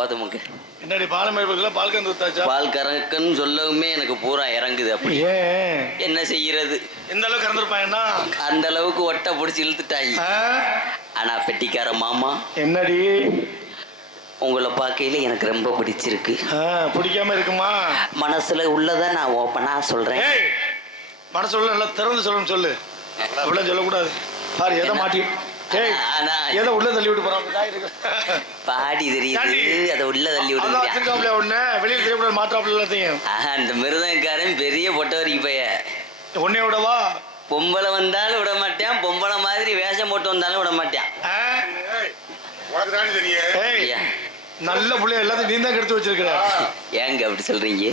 போதுமுங்க. என்னடி பாலமேடுல பால் கறந்து ஊத்தாச்சா? பால் கறக்குன்னு சொல்லவுமே எனக்கு பூரா இறங்குது. அப்படி என்ன செய்யறது? எந்த அளவுக்கு கறந்துருப்பாங்கன்னா அந்த அளவுக்கு ஒட்டை பிடிச்சி இழுத்துட்டாங்க. ஆனா பெட்டிக்கார மாமா, என்னடி உங்களை பார்க்கையில எனக்கு ரொம்ப பிடிச்சிருக்கு. பிடிக்காம இருக்குமா? மனசுல உள்ளதை நான் ஓப்பனா சொல்றேன். மனசு உள்ள நல்லா திறந்து சொல்லணும். சொல்லு, அப்படிலாம் சொல்லக்கூடாது. பாரு எதை மாட்டி ஏதோ உள்ள தள்ளி விட்டு போறான். பாடி தெரியுது, அதை உள்ள தள்ளி விட்டு வெளியில் தெரியக்கூடாது. மாற்றாப்புல எல்லாத்தையும் அந்த மிருதங்காரன் பெரிய பொட்டவரிக்கு பைய. உன்னை விடவா? பொம்பளை வந்தாலும் விட மாட்டேன், பொம்பளை மாதிரி வேஷம் போட்டு வந்தாலும் விட மாட்டேன். நல்ல புள்ளைய எல்லாத்தையும் நீ தான் கெடுத்து வச்சிருக்கிற. ஏங்க அப்படி சொல்றீங்க?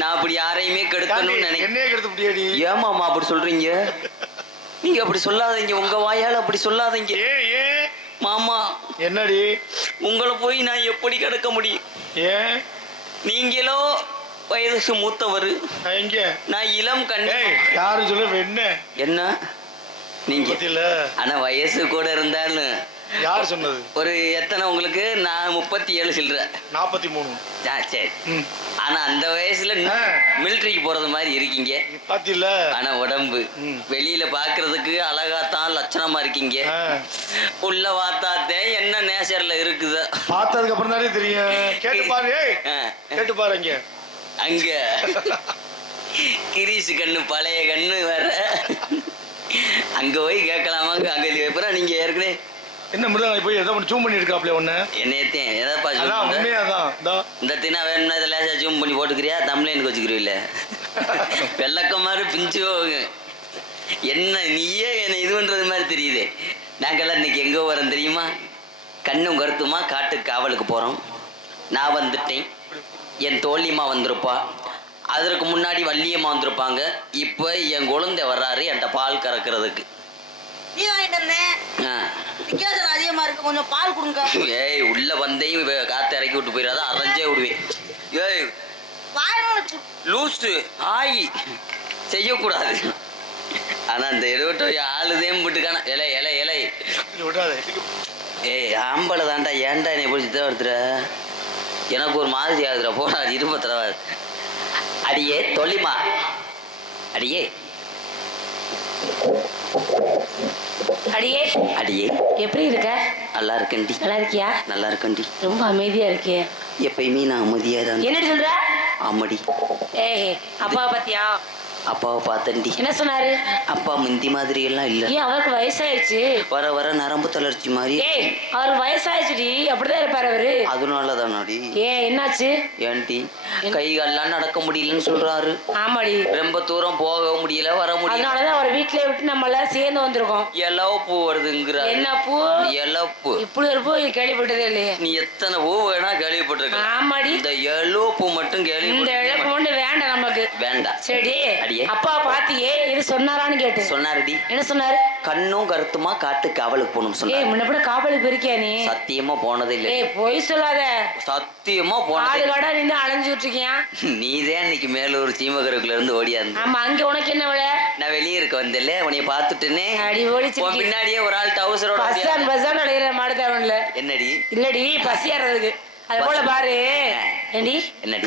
நான் அப்படி யாரையுமே கெடுக்கணும்னு நினைக்கிறேன். என்னையே கெடுத்து முடியாடி. ஏமாமா அப்படி சொல்றீங்க? நீங்க அப்படி சொல்லாதீங்க, உங்க வாயால அப்படி சொல்லாதீங்க. மாமா என்னடி, உங்களை போய் நான் எப்படி கிடக்க முடியும்? ஏன்? நீங்களோ வயதுக்கு மூத்தவர், நான் இளம் கண்ணே. யாரும் சொல்ல என்ன நீங்க? ஆனா வயசு கூட இருந்தாலும் யார் சொன்னது? ஒரு எத்தனை உங்களுக்கு? நான் 37 சில்ற. 43. சரி. ஆனா அந்த வயசுல மிலிட்டரிக்கு போறது மாதிரி இருக்கீங்க. பாத்தீங்களா? ஆனா உடம்பு வெளியில பாக்குறதுக்கு அழகாத்தான் லட்சணமா இருக்கீங்க. உள்ள வாத்தாத்தே என்ன நேச்சர்ல இருக்குது. பார்த்ததுக்கு அப்புறம் தானே தெரியும். கேட்டு பாரு, கேட்டு பாருங்க. அங்க கிரீசு கண்ணு பழைய கண்ணு வேற. அங்க போய் கேட்கலாமாங்க. அங்க எப்பறம் நீங்க ஏற்கனவே என்ன மிருதம் போய் எதை ஜூம் பண்ணி எடுக்கிறாப்ல ஒண்ணு என்னத்தையும் எதப்பா இந்த தினா வேணும்னா இதை லேசா ஜூம் பண்ணி போட்டுக்கிறியா? தமிழ்லைனுக்கு வச்சுக்கிறீல்ல வெள்ளக்க மாதிரி பிஞ்சு என்ன நீயே என்ன இது பண்றது மாதிரி தெரியுது. நாங்கெல்லாம் இன்னைக்கு எங்க வரோம் தெரியுமா? கண்ணும் கருத்துமா காட்டுக்கு காவலுக்கு போறோம். நான் வந்துட்டேன், என் தோழியம்மா வந்திருப்பா, அதற்கு முன்னாடி வள்ளியம்மா வந்திருப்பாங்க. இப்போ என் குழந்தை வர்றாரு என்கிட்ட பால் கறக்கிறதுக்கு. அதிகமா இருக்கு, கொஞ்சம் பால் கொடுங்க. ஏய் உள்ள வந்தையும் காத்து இறக்கி விட்டு போயிடாத, அரைஞ்சே விடுவேன். ஏய் லூஸ்டு ஆயி செய்யக்கூடாது. ஆனா அந்த எடுவட்டோ ஆளுதேம் போட்டுக்கான இலை இலை இலை. ஏய் ஆம்பளை தாண்டா, ஏன்டா என்னை போய் சித்த வருத்துற? எனக்கு ஒரு மாதிரி ஆகுதுடா, போடா இருபத்தரவா. அடியே தொல்லிமா, அடியே அடியே அடியே எப்படி இருக்க? நல்லா இருக்கண்டி. நல்லா இருக்கியா? நல்லா இருக்கண்டி. ரொம்ப அமைதியா இருக்கே. எப்பயுமே நான் அமைதியா தான். என்னடி சொல்ற? ஆமாடி. ஏய் அப்பாவை பாத்தியா? அப்பாவை பார்த்தண்டி. என்ன சொன்னாரு? அப்பா முந்தி மாதிரி எல்லாம் இல்ல. ஏன் அவருக்கு வயசாயிடுச்சு? வர வர நரம்பு தளர்ச்சி மாதிரி. ஏய் அவருக்கு வயசாயிடுச்சுடி, அப்படிதான் இருப்பாரு அவரு. அதனாலதானாடி. ஏன் என்னாச்சு? ஏன்டி கை கால்லாம் நடக்க முடியலன்னு சொல்றாரு. ஆமாடி, ரொம்ப தூரம் போக முடியல, வர முடியல. அதனாலதான் அவரை வீட்டுல விட்டு நம்ம எல்லாம் சேர்ந்து வந்திருக்கோம். எலவு பூ வருதுங்கிற. என்ன பூ? எலப்பு. இப்படி ஒரு பூ கேள்விப்பட்டதே இல்லையே. நீ எத்தனை பூ வேணா கேள்விப்பட்டிருக்க. ஆமாடி, இந்த எலோ பூ மட்டும் கேள்வி. இந்த இழப்பு மட்டும் வேண்டாம் நமக்கு. வேண்டாம். சரி அப்பா பாத்தியே இது சொன்னாரான்னு கேட்டு. சொன்னாருடி. என்ன சொன்னாரு? கண்ணும் கருத்துமா காட்டு காவலுக்கு போகணும் சொன்னாரு. முன்ன காவலுக்கு போயிருக்கியா நீ? சத்தியமா போனதே இல்லை. பொய் சொல்லாத. சத்தியமா போனது. ஆளு கடை நின்று அலைஞ்சுட்டு இருக்கியா? நீதான் இன்னைக்கு மேலூர் சீமகருக்குல இருந்து ஓடியாந்து. ஆமா, அங்க உனக்கு என்ன வேலை? நான் வெளியே இருக்க வந்தேன்ல, உன்னைய பாத்துட்டேனே. அடி ஓடிச்சு. பின்னாடியே ஒரு ஆள் டவுசரோட பசான் அடைகிற மாடுதாவன்ல. என்னடி? இல்லடி பசி ஏறதுக்கு. அது போல பாரு. ஏண்டி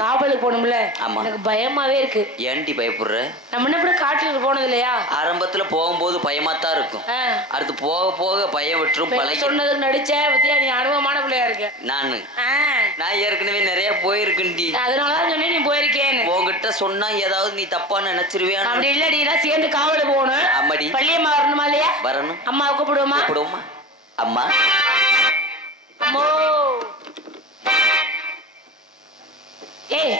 காவலுக்கு போகணும்ல, எனக்கு பயமாவே இருக்கு. ஏன்டி பயப்படுற? நம்ம என்ன காட்டுக்கு போனது இல்லையா? ஆரம்பத்துல போகும்போது பயமாத்தான் இருக்கும். அடுத்து போக போக பயம் விட்டுரும். பழகி சொன்னதுக்கு நடிச்ச பத்தியா, நீ அனுபவமான பிள்ளையா இருக்க. நான் ஏற்கனவே நிறைய போயிருக்கேன்டி. அதனாலதான் சொன்னேன் நீ போயிருக்கேன்னு. உங்ககிட்ட சொன்னா ஏதாவது நீ தப்பா நினைச்சிருவியா? அப்படி இல்லடி, நான் சேர்ந்து காவலுக்கு போகணும். அம்மாடி பள்ளியம்மா வரணுமா இல்லையா? வரணும். அம்மாவை கூப்பிடுவோமா? கூப்பிடுவோமா? அம்மா அம்மோ. ஏய்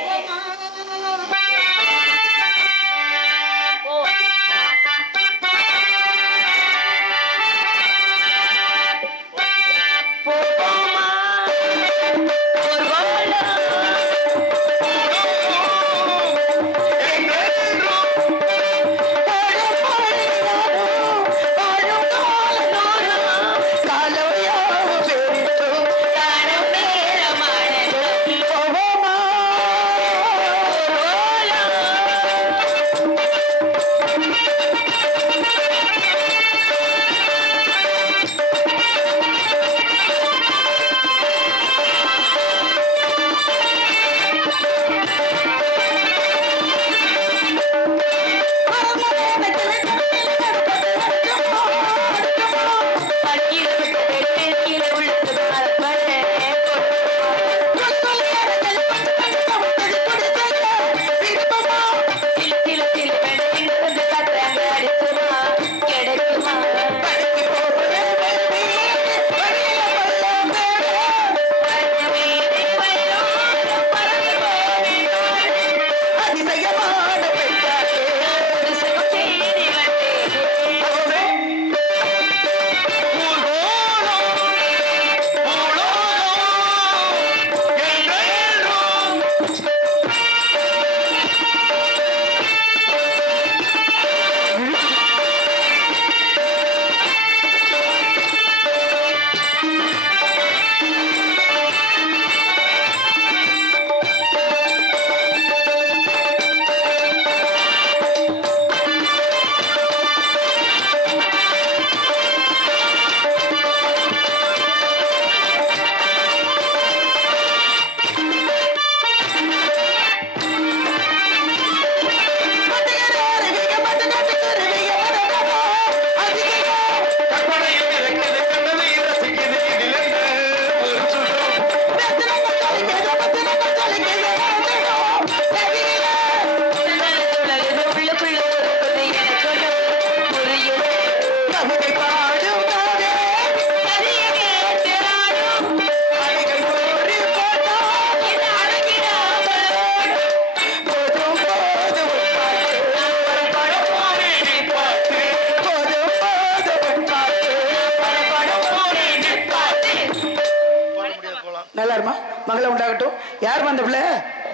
நல்லா இருமா, மகள உண்டாகட்டும். யார் வந்த பிள்ளை?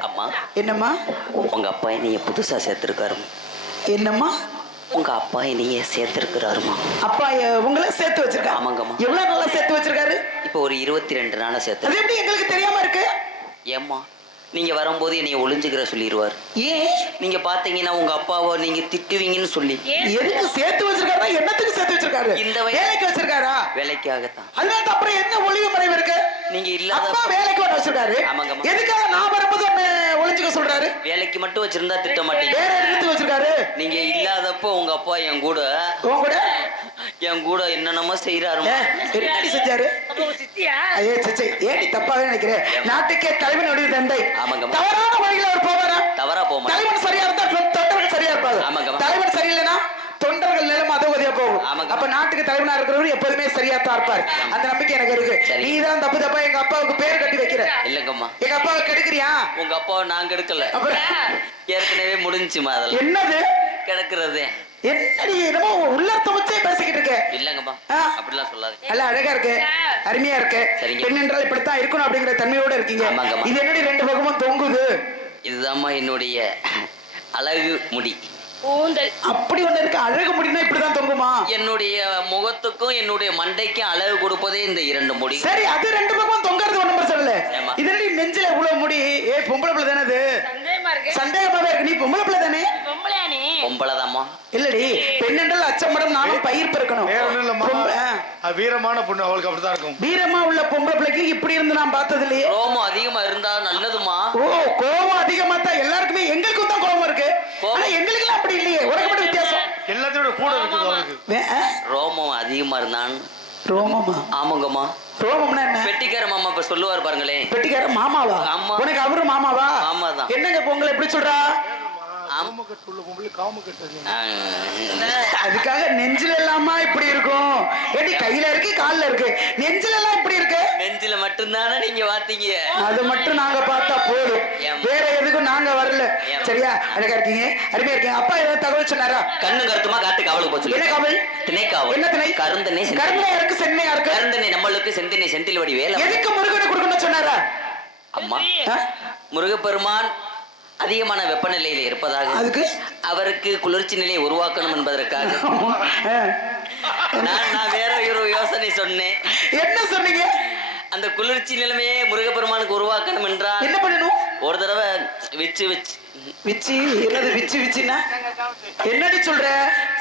அம்மா. என்னம்மா? உங்க அப்பா என்னைய புதுசா சேர்த்திருக்காரு. என்னம்மா? உங்க அப்பா என்னைய சேர்த்திருக்கிறாருமா. அப்பா உங்களை சேர்த்து வச்சிருக்காரு? ஆமாங்கம்மா. எவ்வளவு நல்லா சேர்த்து வச்சிருக்காரு? இப்போ ஒரு 22 நாளா சேர்த்து. அது எப்படி எங்களுக்கு தெரியாம இருக்கு? ஏம்மா நீங்க வரும்போது என்னைய ஒளிஞ்சுக்கிற சொல்லிடுவார். ஏன்? நீங்க பாத்தீங்கன்னா உங்க அப்பாவை நீங்க திட்டுவீங்கன்னு சொல்லி. எதுக்கு சேர்த்து வச்சிருக்காரு? என்னத்துக்கு சேர்த்து வச்சிருக்காரு? இந்த வேலைக்கு வச்சிருக்காரா? வேலைக்காகத்தான். அதனால அப்புறம் என்ன ஒளிவு மறைவு இருக்கு? நீங்க இல்லாத அப்பா வேலைக்கு ஒண்ணு வச்சிருக்காரு. ஆமாங்கம்மா. எதுக்காக நான் வரும்போது ஒண்ணு ஒளிஞ்சுக்க சொல்றாரு? வேலைக்கு மட்டும் வச்சிருந்தா திட்ட மாட்டீங்க. வேற எடுத்து வச்சிருக்காரு. நீங்க இல்லாதப்போ உங்க அப்பா என் கூட என்னென்னமோ செய்யறாரு. என்னடி செஞ்சாரு? ஐயே சச்சே, ஏடி தப்பாவே நினைக்கிறேன். நாட்டுக்கே தலைவனுடைய தந்தை. தவறான வழியில அவர் போவாரா? தவறா போமா. தலைவன் சரியா இருந்தா தொண்டர்கள் சரியா இருப்பாரு. தலைவன் சரியில்லைன்னா தொண்டர்கள் நிலம் அதோகதியா போகும். அப்ப நாட்டுக்கு தலைவனா இருக்கிறவர் எப்போதுமே சரியா தான் இருப்பார். அந்த நம்பிக்கை எனக்கு இருக்கு. நீ தான் தப்பு தப்பா எங்க அப்பாவுக்கு பேர் கட்டி வைக்கிற. இல்லங்கம்மா. எங்க அப்பாவை கெடுக்கிறியா? உங்க அப்பாவை நான் கெடுக்கல. ஏற்கனவே முடிஞ்சுமா. அதெல்லாம் என்னது கிடக்குறது? என்னடி என்னமோ உள்ளர்த்தம் வச்சே பேசிக்கிட்டு இருக்க. இல்லங்கம்மா அப்படிலாம் சொல்லாது. நல்லா அழகா இருக்கு, அருமையா இருக்கு. பெண் என்றால் இப்படித்தான் இருக்கணும் அப்படிங்கிற தன்மையோட இருக்கீங்க. இது என்னடி ரெண்டு பக்கமும் தொங்குது? இதுதாம்மா என்னுடைய அழகு முடி. அப்படி ஒண்ணு இருக்கு. அழகு முடினா இப்படிதான் தொங்குமா? என்னுடைய முகத்துக்கும் என்னுடைய மண்டைக்கும் அழகு கொடுப்பதே இந்த 2 முடி. சரி, அது ரெண்டு பக்கமும் தொங்குறது ஒண்ணும் சொல்லல. இது என்னடி நெஞ்சில இவ்வளவு முடி? பொம்பளை பிள்ளை தானே அது? சந்தேகமாவே இருக்கு. நீ பொம்பளை பிள்ளை தானே? பொம்பளைதாம்மா. இல்லடி, பெண் என்றால் அச்சமடம் நானும் பயிர் பெருக்கணும். வீரமான பொண்ணு அவளுக்கு அப்படிதான் இருக்கும். வீரமா உள்ள பொம்பளை பிள்ளைக்கு இப்படி இருந்து நான் பார்த்தது இல்லையே. கோபம் அதிகமா இருந்தா நல்லதுமா. ஓ, கோபம் அதிகமா தான் எல்லாருக்குமே. எங்களுக்கும் தான் கோபம் இருக்கு. ஆனா எங்களுக்கு அப்படி இல்லையே. உனக்கு மட்டும் வித்தியாசம். எல்லாத்தையோட கூட இருக்குது அவளுக்கு. ரோமம் அதிகமா இருந்தான். ரோமமா? ஆமாங்கம்மா. ரோமம்னா என்ன? பெட்டிக்கார மாமா இப்ப சொல்லுவார் பாருங்களேன். பெட்டிக்கார மாமாவா? உனக்கு அவரு மாமாவா? ஆமாதான். என்னங்க உங்களை எப்படி சொல்றா? அதுக்காக நெஞ்சில எல்லாமா இப்படி இருக்கும்? ஏடி கையில இருக்கு கால்ல இருக்கு, நெஞ்சில எல்லாம் இப்படி இருக்கு? நெஞ்சில மட்டும்தானே நீங்க பாத்தீங்க. அது மட்டும் நாங்க பார்த்தா போதும், வேற எதுக்கும் நாங்க வரல. சரியா? அழகா இருக்கீங்க, அருமையா இருக்கீங்க. அப்பா ஏதாவது தகவல் சொன்னாரா? கண்ணு கருத்துமா காட்டு காவலுக்கு போச்சு. என்ன காவல்? திணைக்காவல். என்ன திணை? கருந்தனை. கருந்தனை இருக்கு, சென்னையா இருக்கு. கருந்தனை நம்மளுக்கு, செந்தினை செந்தில் வடி வேலை. எதுக்கு முருகனை கொடுக்கணும்னு சொன்னாரா? அம்மா, முருகப்பெருமான் அதிகமான வெப்பநிலையில இருப்பதாக, அதுக்கு அவருக்கு குளிர்ச்சி நிலையை உருவாக்கணும் என்பதற்காக நான் வேற ஒரு யோசனை சொன்னேன். என்ன சொன்னீங்க? அந்த குளிர்ச்சி நிலைமையே முருகப்பெருமானுக்கு உருவாக்கணும் என்றால் என்ன பண்ணணும்? ஒரு தடவை விச்சு என்னது விச்சு விச்சுன்னா என்னடி சொல்ற?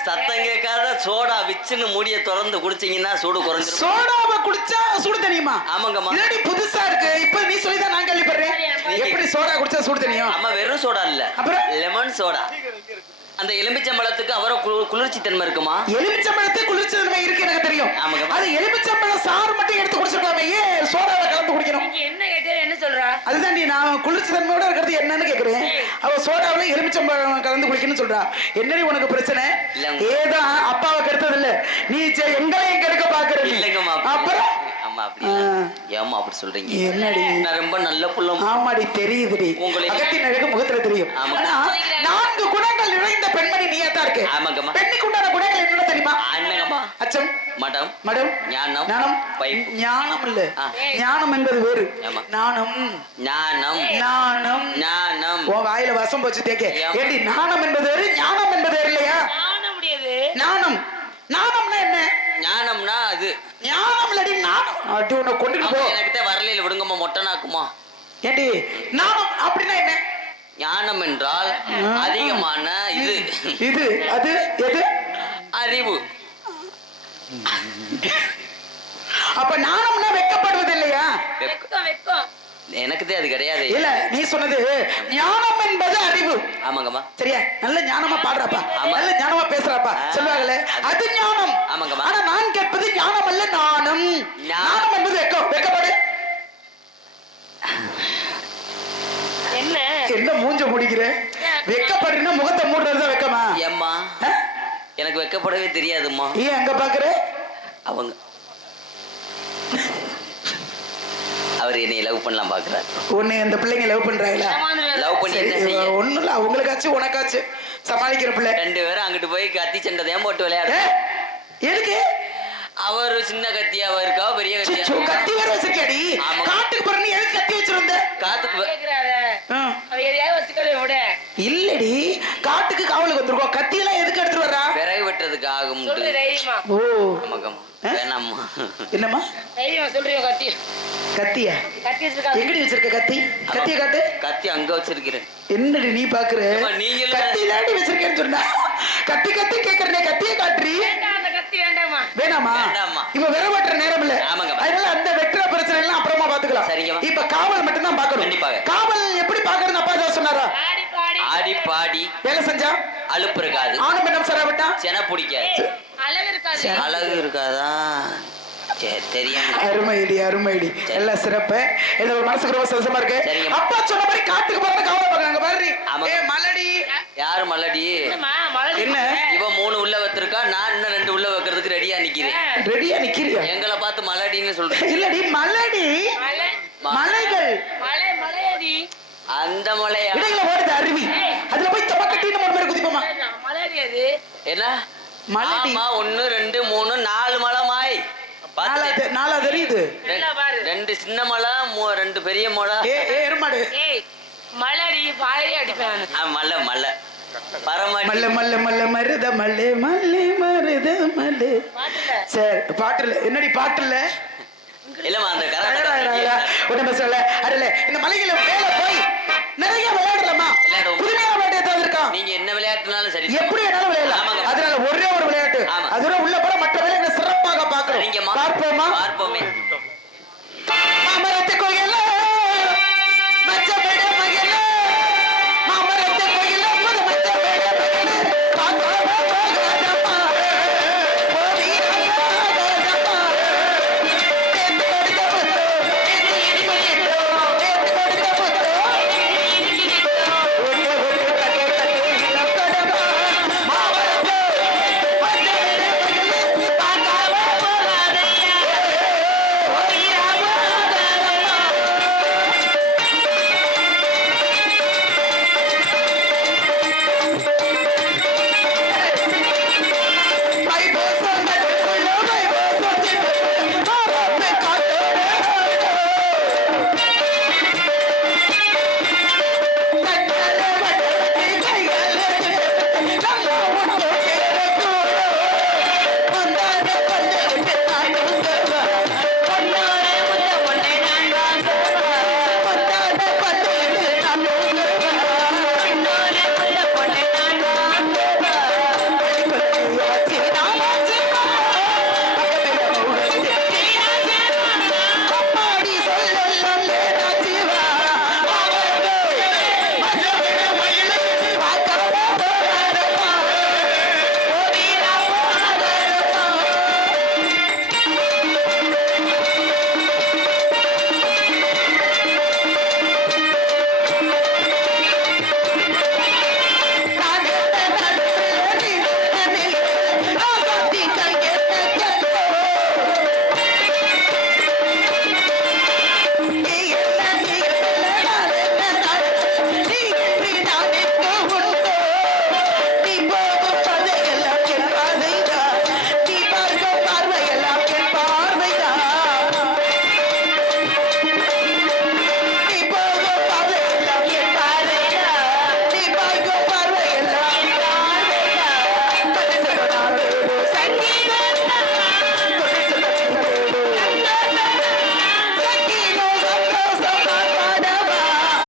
சத்தம் கேட்காத சோடா விச்சுன்னு மூடிய திறந்து குடிச்சீங்கன்னா சூடு குறைஞ்சிரும். சோடாவை குடிச்சா சூடு தெரியுமா? ஆமாங்கம்மா. இதடி புதுசா இருக்கு. இப்ப நீ சொல்லிதான் நான் கேள்விப்படுறேன். எப்படி சோடா குடிச்சா சூடு தெரியும்? அம்மா, வெறும் சோடா இல்ல, அப்புறம் லெமன் சோடா. அந்த எலுமிச்சம்பழத்துக்கு அவரை குளிர்ச்சி தன்மை இருக்குமா? எலுமிச்சம்பழத்துக்கு குளிர்ச்சி தன்மை இருக்கு, எனக்கு தெரியும். அது எலுமிச்சம்பழம் சாறு மட்டும் எடுத்து குடிச்சிருக்கலாமே, ஏன் சோடாவை கலந்து குடிக்கணும்? என்ன கேட்டே என்ன சொல்றா? அதுதான் நான் குளிர்ச்சி தன்மையோட இருக்கிறது என்னன்னு கேக்குறேன். அவ சோடாவில எலுமிச்சம்பழம் கலந்து குடிக்கணும்னு சொல்றா. என்னடி உனக்கு பிரச்சனை? ஏதான் அப்பாவை கெடுத்தது இல்ல, நீ எங்களையும் கெடுக்க பாக்குறது இல்லைங்கம்மா. அப்புறம் ஏமா அப்படி சொல்றீங்க? என்னடி, நான் ரொம்ப நல்ல புள்ள. ஆமாடி, தெரியுதுடி. அகத்தின் அழகு முகத்துல தெரியும். ஆனா 4 குணங்கள் நிறைந்த பெண்மணி நீயா தான் இருக்கு. ஆமாங்கம்மா. பெண்ணுக்கு உண்டான குணங்கள் என்னன்னு தெரியுமா? என்னங்கம்மா? அச்சம், மடம், ஞானம். ஞானம் இல்ல, ஞானம் என்பது வேறு. நாணம். உன் வாயில வசம் போச்சு தேக்க. ஏண்டி, நாணம் என்பது வேறு, ஞானம் என்பது வேறு இல்லையா? நாணம்னா என்ன? ஞானம்னா அது ஞானம் இல்லடி, நாணம். அடி உன்னை கொண்டுட்டு போ. எனக்கிட்ட வரலையில விடுங்கம்மா, மொட்டை நாக்குமா. ஏண்டி, நாணம் அப்படின்னா என்ன? ஞானம் என்றால் அதிகமான இது அது எது? அறிவு. அப்ப நாணம்னா வெட்கப்படுவது இல்லையா? எனக்கு அது கிடையாது. இல்ல, நீ சொன்னது ஞானம் என்பது அறிவு. ஆமாங்கம்மா. சரியா? நல்ல ஞானமா பாடுறாப்பா, நல்ல ஞானமா பேசுறாப்பா சொல்லுவாங்களே, அது ஞானம். ஆமாங்கம்மா. ஆனா நான் கேட்பது ஞானம் அல்ல, நாணம். ஞானம் என்பது வெட்கப்படு. என்ன மூஞ்ச முடிக்கிற? வெக்கப்படுறீன்னா முகத்தை மூடுறதுதான் வெக்கமா? ஏம்மா, எனக்கு வெக்கப்படவே தெரியாதும்மா. ஏன் அங்க பாக்குற? அவங்க அவர் என்னை லவ் பண்ணலாம் பாக்குறாரு. உன்னை அந்த பிள்ளைங்க லவ் பண்றாங்களா? லவ் பண்ணி என்ன செய்ய? ஒண்ணும் இல்ல, அவங்களுக்காச்சு உனக்காச்சு சமாளிக்கிற பிள்ளை. 2 பேரும் அங்கிட்டு போய் கத்தி சண்டை போட்டு விளையாடு. எதுக்கு? அவர் சின்ன கத்தியாவா இருக்கா, பெரிய கத்தியா? கத்தி வேற வச்சிருக்கேடி. காட்டுக்கு போற அதுக்கு ஆகும். சொல்லு தைரியமா. ஓ ஆமாக்கம்மா. வேணாம்மா. என்னம்மா தைரியமா சொல்றியோ கத்தி. கத்தியா? கத்தி வச்சிருக்கா. எங்கடி வச்சிருக்க கத்தி? கத்திய காட்டு. கத்தி அங்க வச்சிருக்கிறேன். என்னடி நீ பாக்குற? நீங்க கத்தி தாண்டி வச்சிருக்கேன்னு சொன்னா கத்தி கத்தி கேக்குறனே, கத்திய காட்டுறீ. அந்த கத்தி வேண்டாமா? வேணாமா? வேண்டாமா. இப்ப விர வெட்டுற நேரம் இல்ல. ஆமாங்க. அதனால அந்த வெட்டுற பிரச்சனை எல்லாம் அப்புறமா பாத்துக்கலாம். சரிங்க. இப்ப காவல் மட்டும் தான் பாக்கணும். கண்டிப்பாக. காவல் எப்படி பாக்குறதுன்னு அப்பா ஏதாவது சொன்னாரா? ஆடி பாடி வேலை செஞ்சா அலுப்பு இருக்காது. ஆணும் பெண்ணும் சரா விட்டா சென பிடிக்காது. அழகு இருக்காது. அழகு இருக்காதா? சரி தெரியும். அருமைடி எல்லாம் சிறப்பு. என்ன ஒரு மனசுக்கு ரொம்ப சந்தோஷமா இருக்கு. அப்பா சொன்ன மாதிரி காட்டுக்கு போறது காவல் பாக்குறாங்க பாரு. ஏ மலடி. யாரு மலடி? என்ன இவ 3 உள்ள வைத்திருக்கா, நான் இன்னும் 2 உள்ள வைக்கிறதுக்கு ரெடியா நிக்கிறேன். ரெடியா நிக்கிறியா? எங்களை பார்த்து மலடின்னு சொல்றேன். இல்லடி மலடி. மலைகள். மலையடி. அந்த மலையா? இடையில ஓடுது அருவி. அதுல போய் தபக்கட்டின்னு மூணு பேர் குதிப்போமா? மலையடி அது. என்ன? மலடி. 1 2 3 4 மலைமாய். நாலா தெரியுது. 2 சின்ன மலை, 2 பெரிய மலை. எருமாடு. மலடி பாயை அடிப்பேன். மலை மலை பரமாடி. மல்ல மல்ல மல்ல மருத மல்லே மல்லே மருத மல்லே. சரி பாட்டுல என்னடி பாட்டுல இல்லம்மா அந்த கரெக்டா சொல்ல அடல இந்த மலையில மேல போய் நிறைய விளையாடலாமா? புதுமையா விளையாட்டு இருக்கா? நீங்க என்ன விளையாட்டுனாலும் சரி, எப்படி வேணாலும் விளையாடலாம். அதனால ஒரே ஒரு விளையாட்டு, அதோட உள்ள போற மற்ற விளையாட்டு சிறப்பாக பார்க்கிறோம். பார்ப்போமா? பார்ப்போமே.